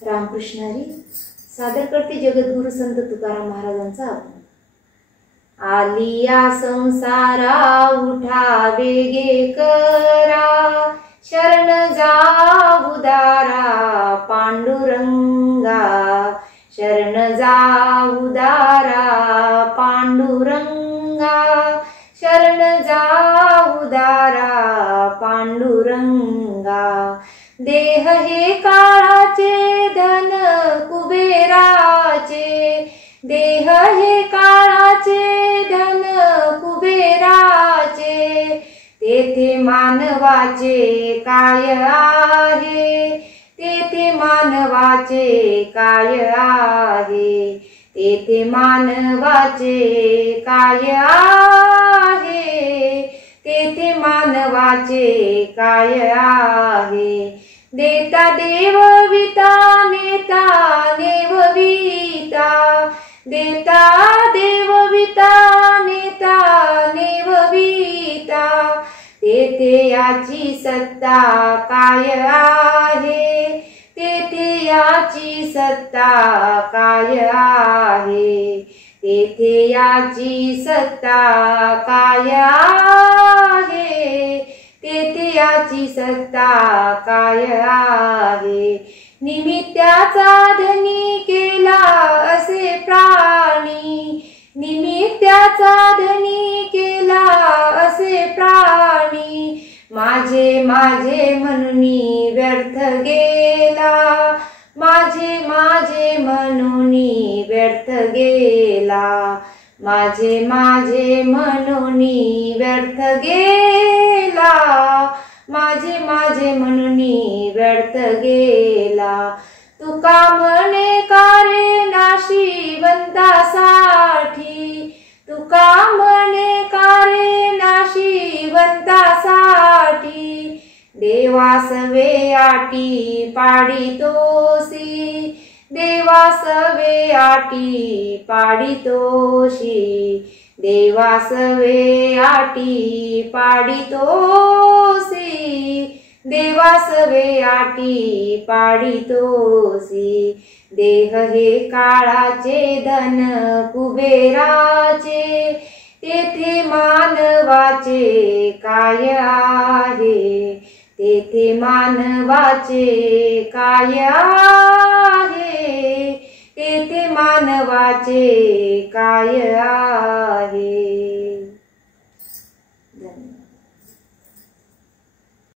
रामकृष्ण हरी सादर करते जगद्गुरु संत तुकाराम महाराजांचा आपण। आलिया संसारा उठा वेगे करा, शरण जाऊ दारा पांडुरंगा, शरण जाऊ दारा पांडुरंगा, शरण जाऊ दारा पांडुरंगा। देह हे काळाचे धन कुबेराचे, देह हे काळाचे धन कुबेराचे, तेथे मानवाचे काय आहे, तेथे मानवाचे काय आहे, तेथे मानवाचे काय आहे, तेथे मानवाचे काय आहे। देता देवविता नेता नेवविता, देता देवविता नेता नेवविता, तेथे याची सत्ता काय आहे, तेथे याची सत्ता काय आहे, तेथे याची सत्ता काय आहे, तेथे याची सत्ता काय आहे। निमित्ताचा धनी केला असे प्राणी, निमित्ताचा धनी केला असे प्राणी, माझे माझे म्हणून व्यर्थ गेला, माझे माझे म्हणून व्यर्थ गेला, माझे माझे म्हणून व्यर्थ गेला, माझे माझे म्हणून व्यर्थ गेला। तुका म्हणे कारे नाशिवंतासाठी, तुका म्हणे कारे नाशिवंतासाठी, देवासवे आटी पाडितोसी, देवासवे आटी पाडितोशी, देवासवे आटी पाडितोसी, देवासवे आटी पाडितोसी। देह हे काळाचे धन कुबेराचे, तेथे मानवाचे काय आहे, तेथे मानवाचे काय आहे, तेथे मानवाचे काय आहे।